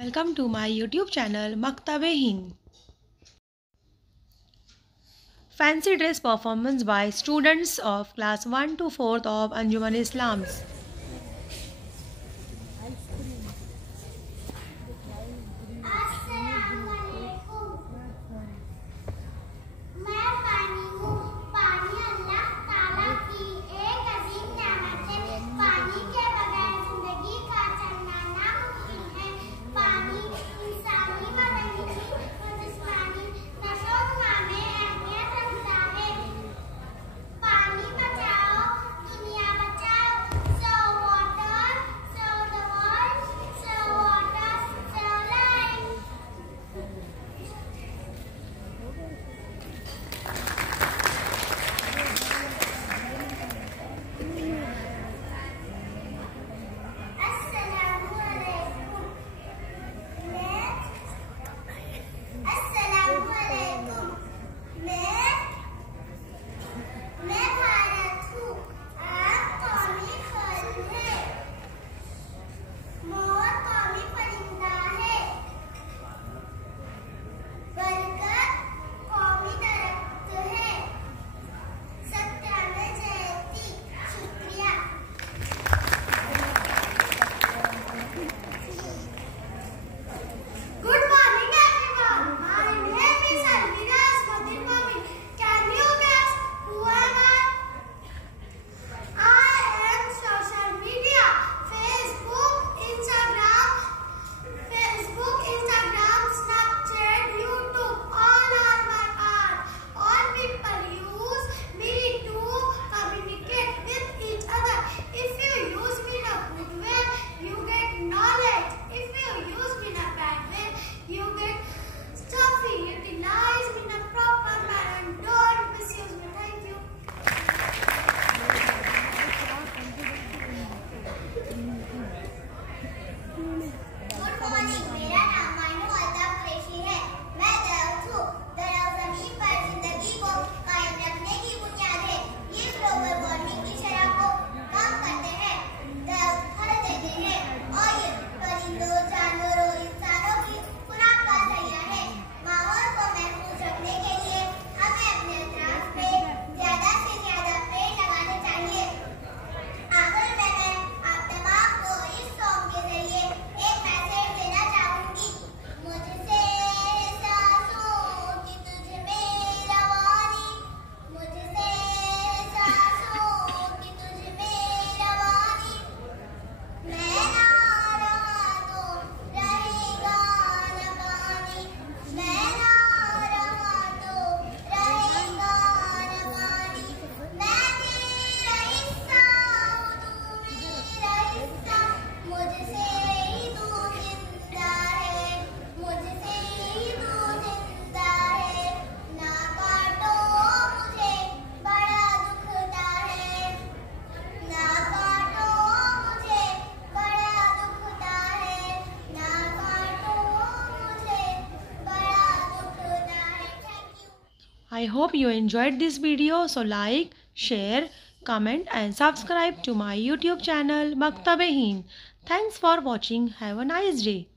Welcome to my YouTube channel Maktab-e-Hind. Fancy dress performance by students of class 1 to 4th of Anjuman Islams. I hope you enjoyed this video, so like, share, comment and subscribe to my YouTube channel Maktab-e-Hind. Thanks for watching. Have a nice day.